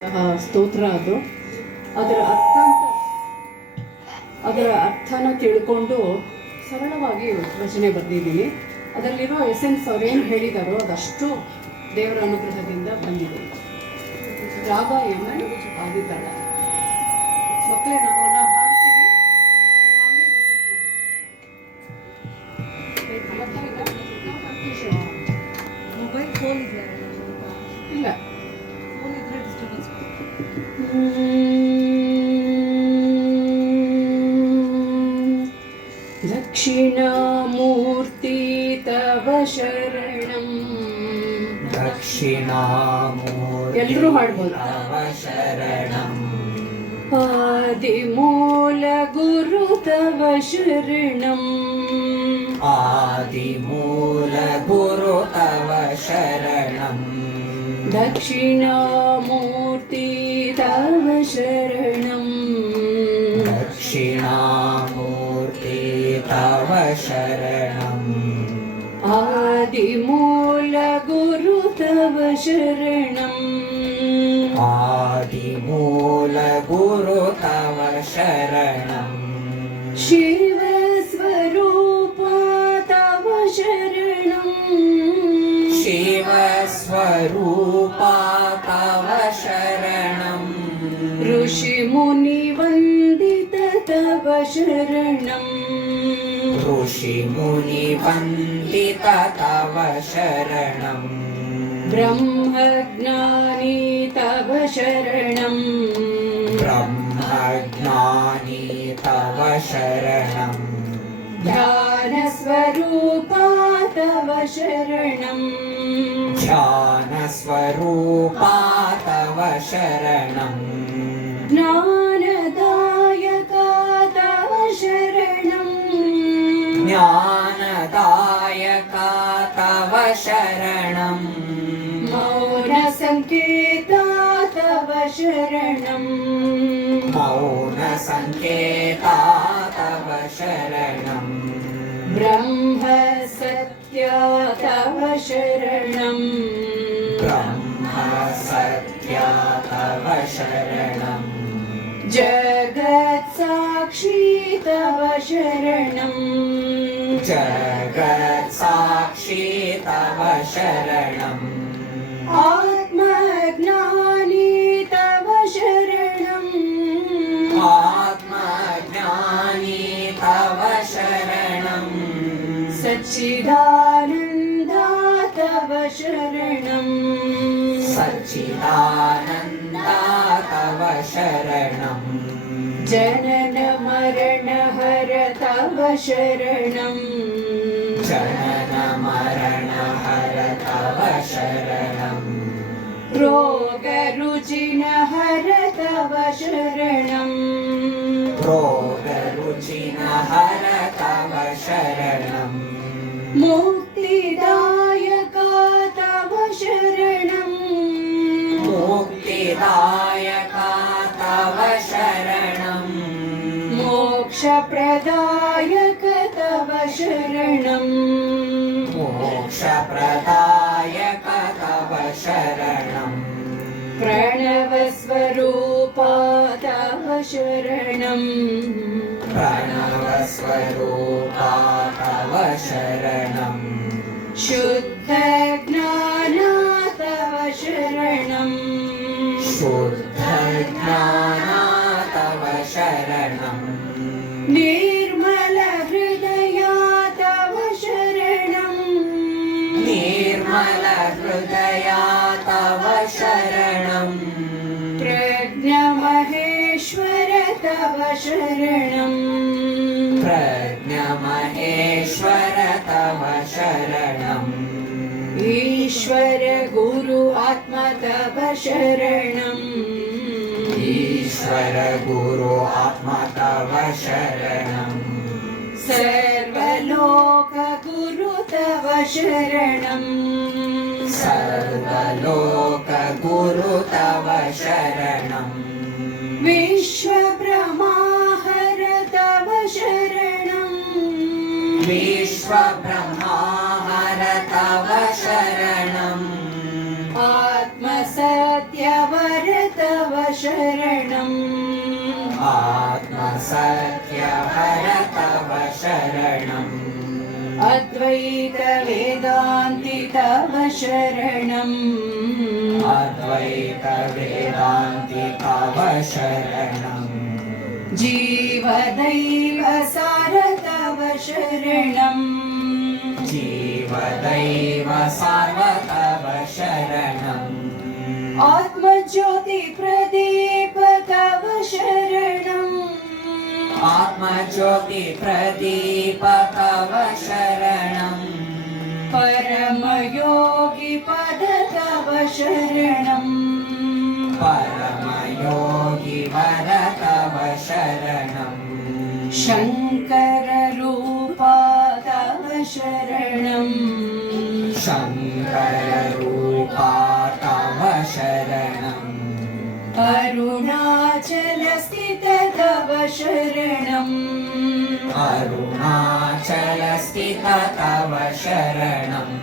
ಸ್ತೋತ್ರ ಅದು. ಅದರ ಅರ್ಥನ ತಿಳ್ಕೊಂಡು ಸರಳವಾಗಿ ರಚನೆ ಬರೆದಿದ್ದೀನಿ. ಅದರಲ್ಲಿರೋ ಎಸೆನ್ಸ್ ಅವ್ರೇನು ಹೇಳಿದಾರೋ ಅದಷ್ಟು ದೇವರ ಅನುಗ್ರಹದಿಂದ ಬಂದಿದೆ. ರಾಗ ಯಮನ್ ಆಗಿದ್ದಾಳ ಮಕ್ಕಳೇ, ನಾವು ಹಾಡ್ತೀವಿ, ಮೊಬೈಲ್ ಫೋನ್ ಇದೆ ಇಲ್ಲ ಫೋನ್ ಇದ್ರೆ ಡಿಸ್ಟರ್ಬೆನ್ಸ್. ದಕ್ಷಿಣಾಮೂರ್ತಿ ತವ ಶರಣಂ. ದಕ್ಷಿಣಾಮೂರ್ತಿ ಎಲ್ಲರೂ ಹಾಡ್ಬೋದು. ತವ ಶರಣಂ. ಆದಿಮೂಲ ಗುರು ತವ ಶರಣಂ. ಆದಿಮೂಲ ಗುರು ತವ ಶರಣಂ. ದಕ್ಷಿಣಾಮೂರ್ತಿ ತವ ಶರಣಂ. ದಕ್ಷಿಣಾಮೂರ್ತಿ ತವ ಶರಣಂ. ಆದಿಮೂಲ ಗುರು ತವ ಶರಣಂ. ಆದಿಮೂಲ ಗುರು ತವ ಶರಣಂ. ಶಿವ ಸ್ವರೂಪ ತವ ಶರಣಂ. ಶಿವ ಸ್ವರೂಪ ತವ ಶರಣಂ. ಋಷಿ ಮುನಿ ವಂದಿತ ತವ ಶರಣಂ. ಋಷಿ ಮುನಿ ವಂದಿತ ತವ ಶರಣಂ. ಬ್ರಹ್ಮಜ್ಞಾನಿ ತವ ಶರಣಂ. ಬ್ರಹ್ಮಜ್ಞಾನಿ ತವ ಶರಣಂ. ಧ್ಯಾನ ಸ್ವರೂಪ ತವ ಶರಣಂ. ಧ್ಯಾನ ಸ್ವರೂಪ ತವ ಶರಣಂ. ಜ್ಞಾನದಾಯಕ ತವ ಶರಣಂ. ಜ್ಞಾನದಾಯಕ ತವ ಶರಣಂ. ಮೌನ ಸಂಕೇತ ತವ ಶರಣಂ. ಮೌನ ಸಂಕೇತ ತವ ಶರಣಂ. ಬ್ರಹ್ಮ ಸತ್ಯ ತವ ಶರಣಂ. ಬ್ರಹ್ಮ ಸತ್ಯ ತವ ಶರಣಂ. ಜಗತ್ ಸಾಕ್ಷಿ ತವ ಶರಣಂ. ಜಗತ್ ಸಾಕ್ಷಿ ತವ ಶರಣಂ. ಆತ್ಮಜ್ಞಾನಿ ತವ ಶರಣಂ. ಆತ್ಮಜ್ಞಾನಿ ತವ ಶರಣಂ. ಸಚ್ಚಿದಾನಂದ ತವ ಶರಣಂ. ಸಚ್ಚಿದಾನಂದ ತವ ಶರಣಂ. ಜನನ ಮರಣ ಹರ ತವ ಶರಣಂ. ಜನನ ಮರಣ ಹರ ತವ ಶರಣಂ. ರೋಗ ರುಜಿನ ಹರ ತವ ಶರಣಂ. ರೋಗ ರುಜಿನ ಹರ ತವ ಶರಣಂ. ಮುಕ್ತಿದಾಯಕ ತವ ಶರಣಂ. ಮುಕ್ತಿದಾಯಕ ತವ ಶರಣಂ. ಮೋಕ್ಷ ಪ್ರದಾಯಕ ತವ ಶರಣಂ. ಮೋಕ್ಷ ಪ್ರದಾಯಕ ತವ ಶರಣಂ. ಪ್ರಣವ ಸ್ವರೂಪ ತವ ಶರಣಂ. ಪ್ರಣವ ಸ್ವರೂಪ ತವ ಶರಣಂ. ಶುದ್ಧ ಜ್ಞಾನ ತವ ಶರಣಂ. ಶುದ್ಧ ಜ್ಞಾನ ತವ ಶರಣಂ. ನಿರ್ಮಲ ಹೃದಯ ತವ ಶರಣಂ. ನಿರ್ಮಲ ಹೃದಯ ತವ ಶರಣಂ. ಪ್ರಜ್ಞ ಮಹೇಶ್ವರ ತವ ಶರಣಂ. ಪ್ರಜ್ಞ ಮಹೇಶ್ವರ ತವ ಶರಣಂ. ಈಶ್ವರ ಗುರು ಆತ್ಮ ತವ ಶರಣಂ. ಈಶ್ವರ ಗುರು ಆತ್ಮ ತವ ಶರಣಂ. ಸರ್ವಲೋಕ ಗುರು ತವ ಶರಣಂ. ಸರ್ವಲೋಕ ಗುರು ತವ ಶರಣಂ. ವಿಶ್ವ ಬ್ರಹ್ಮಾಹರ ತವ ಶರಣಂ. ವಿಶ್ವ ಬ್ರಹ್ಮಾಹರ ತವ ಶರಣಂ. ಆತ್ಮ ಸತ್ಯವರ ತವ सत्यहर तव शरणम् अद्वैत वेदान्ति तव शरणम् अद्वैत वेदान्ति तव शरणम् जीवदैव सार तव शरणम् जीवदैव सार तव शरणम् आत्मज्योति प्रदीप तव शरणम् आत्मज्योति प्रदीप तव शरणम् परमयोगि पद तव शरणम् परमयोगि वर तव शरणम् शङ्कर रूपा तव शरणम् शङ्कर रूपा तव शरणम् अरुणाचल स्थित तव शरणम् अरुणाचल स्थित तव शरणम्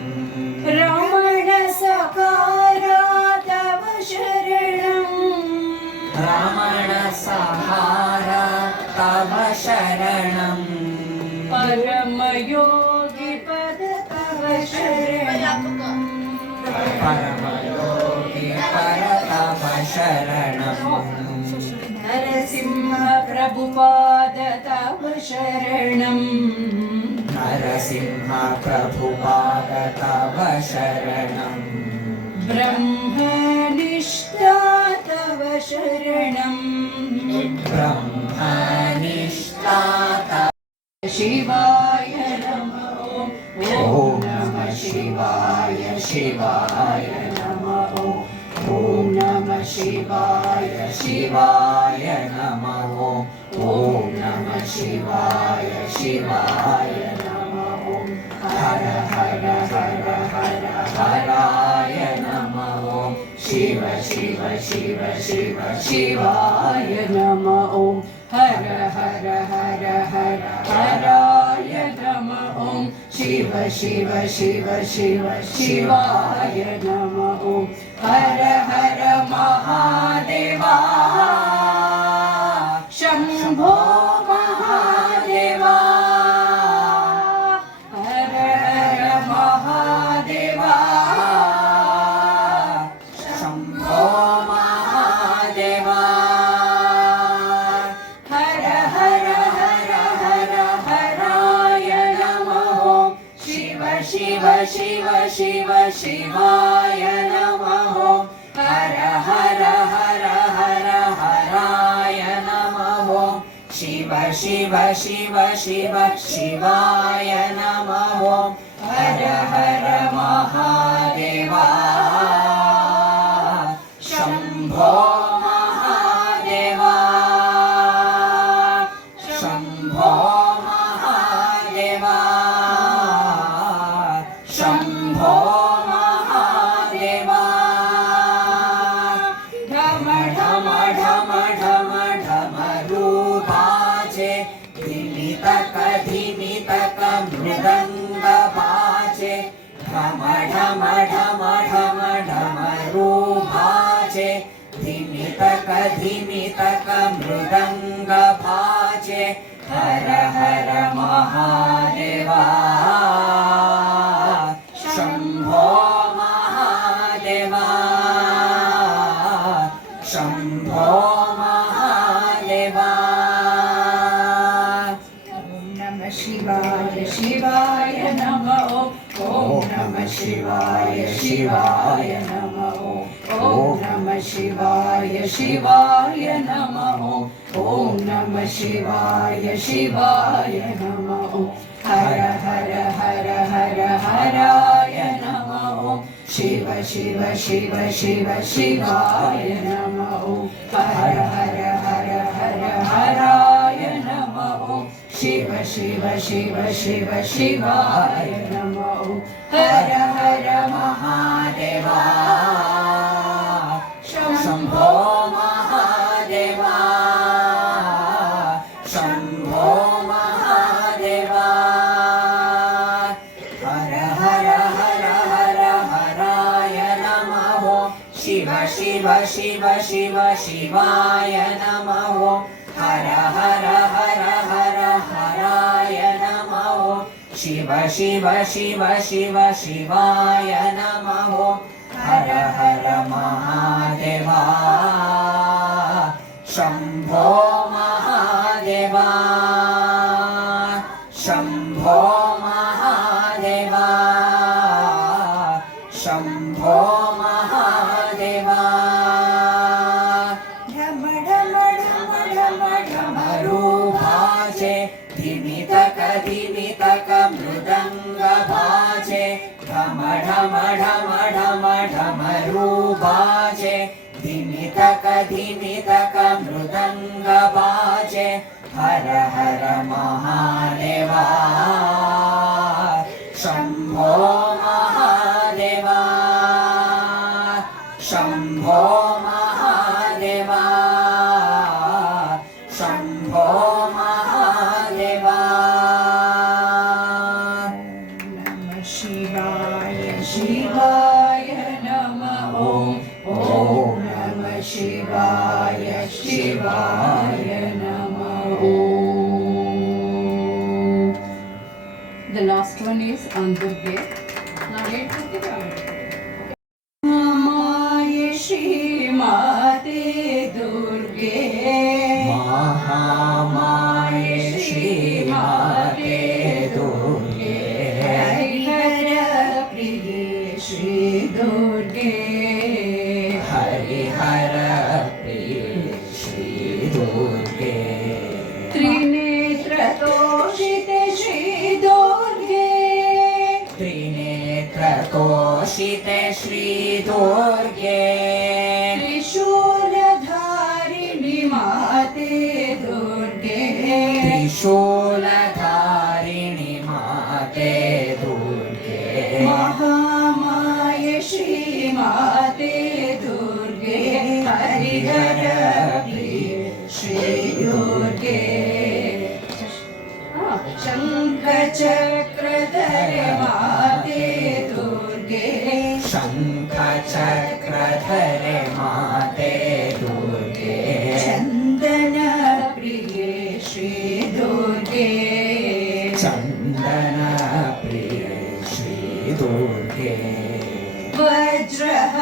रमण सकारा तव शरणम् रमण सहारा तव शरणम् परमयोगि पद तव शरणम् परमयोगि पर तव शरणम् नरसिंह प्रभुपाद तव शरणम् नरसिंह प्रभुपाद तव शरणम् ब्रह्मनिष्ठा तव शरणम् ब्रह्मनिष्ठा तव शिवाय नमः ॐ नमः शिवाय शिवाय नमः ॐ नमः शिवाय शिवाय नमः ॐ नमः शिवाय शिवाय नमः हर हर हर हर हराय नमः शिव शिव शिव शिव शिवाय नमः ॐ हर हर हर हर हराय नमः ॐ शिव शिव शिव शिव शिवाय नमः ॐ हर हर महादेवा शम्भो महादेवा हर हर महादेवा शम्भो महादेवा हर हर हर हर हराय नमः शिव शिव शिव शिव शिवाय नमः हर हर हर हर हराय नमः शिव शिव शिव शिव शिवाय नमः हर हर महादेवा शम्भो महादेवा शम्भो महादेवा शम्भो महादेवा ढम ढम ढम ढम ढम रूपाचे धिमितक धिमितक मृदङ्ग बाजे ढम ढम ढम ढम ढम रूपाचे धिमितक धिमितक मृदङ्ग भाजे हर हर महादेवा शम्भो महादेवा शम्भो महादेवा ॐ नमः शिवाय शिवाय नमः ॐ नमः शिवाय शिवाय नमः ॐ नमः शिवाय शिवाय नमः ॐ नमः शिवाय शिवाय नमः हर हर हर हर हराय नमः शिव शिव शिव शिव शिवाय नमः हर हर हर हर हराय नमः शिव शिव शिव शिव शिवाय नमः हर हर महादेवा शम्भो महादेवा शम्भो महादेवा हर हर हर हर हराय नमः शिव शिव शिव शिव शिवाय नमः हर हर हर शिव शिव शिव शिवाय नमः हर हर महादेवा शम्भो महादेवा शम्भो महादेवा शम्भो महादेवा ढम ढम ढम ढम डमरूभाजे धिमितक धिमितक मृदङ्ग भाजे ढम ढम ढम ढम डमरूभाजे धिमितक धिमितक मृदङ्ग भाजे हर हर महादेवा शम्भो महादेवा शम्भो महादेवा शम्भो महादेवा नमः शिवाय शिवाय नमः ॐ नमः शिवाय शिवाय नमः. The last one is Andurge. Now wait for the माय श्री माते दुर्गे महामाय श्री माते दुर्गे हरिहर प्रिय श्री दुर्गे हरिहर प्रिय श्री दुर्गे त्रिनेत्रतोषिते श्री दुर्गे त्रिनेत्रतोषिते श्री दुर्गे त्रिशूलधारिणि माते दुर्गे त्रिशूलधारिणि माते दुर्गे महामाय श्री माते दुर्गे हरिहर प्रिय श्री दुर्गे शंख चक्रधर माते दुर्गे शंख चक्रधर माते दुर्गे चंदन प्रिय श्री दुर्गे चंदन प्रिय श्री दुर्गे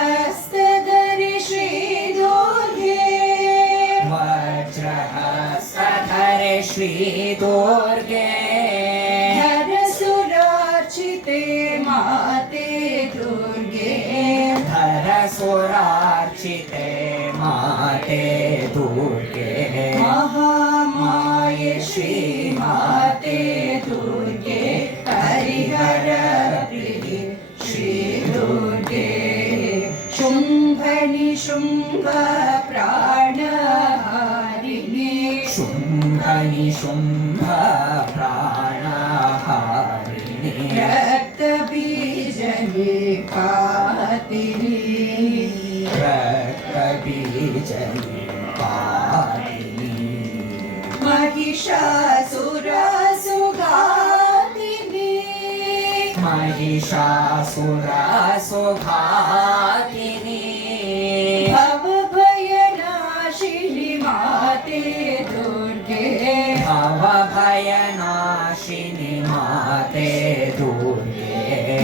वज्रहस्तधरि श्री दुर्गे वज्रहस्तधर श्री दुर्गे हरसुरार्चिते माते दुर्गे धरसुरार्चिते माते दुर्गे महामाय श्री माते दुर्गे हरिहर प्रिय श्री दुर्गे शुंभ निशुंभ प्राणहारिणी शुंभ निशुंभ प्राणहारिणी रक्तबीजनि पातिनी रक्तबीजनि पातिनी महिषासुरसुघातिनी महिषासुरसुघातिनी भवभयनाशिनि माते दुर्गे भवभयनाशिनि माते दुर्गे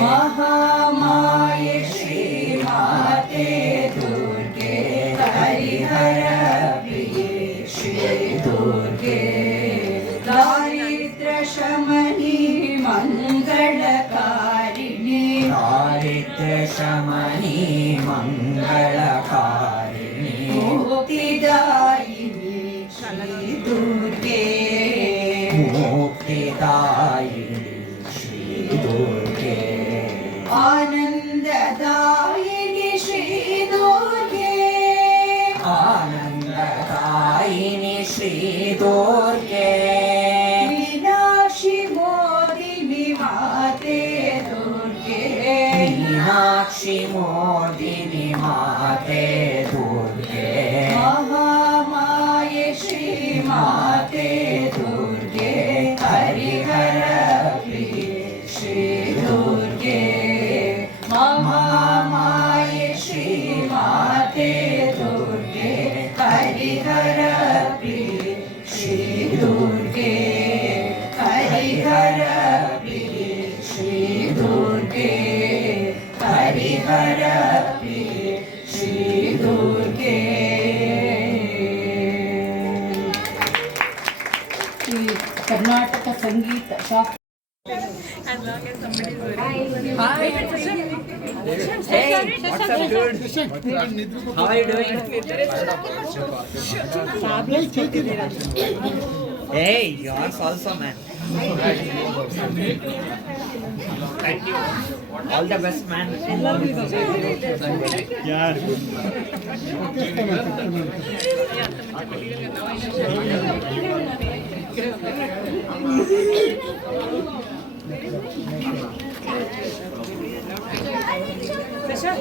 महामाय श्री माते दुर्गे हरिहर प्रिय श्री दुर्गे दारिद्र्य शमनी मंगलकारिणी दारिद्र्य शमनी मंगलकारिणी मुक्तिदायिनी श्री दुर्गे मुक्तिदायिनी श्री दुर्गे आनंददायिनी श्री दुर्गे आनंददायिनी श्री दुर्गे मीनाक्षी मोदिनी माते दुर्गे मीनाक्षी मोदिनी माते दुर्गे महामाय श्री माते दुर्गे हरिहर हरपि श्रीदुर्गे ಈ ಕರ್ನಾಟಕ ಸಂಗೀತ ಶಾಸ್ತ್ರ How are you doing? Hey, yours also, man. Thank you. All the best, man. Sasha.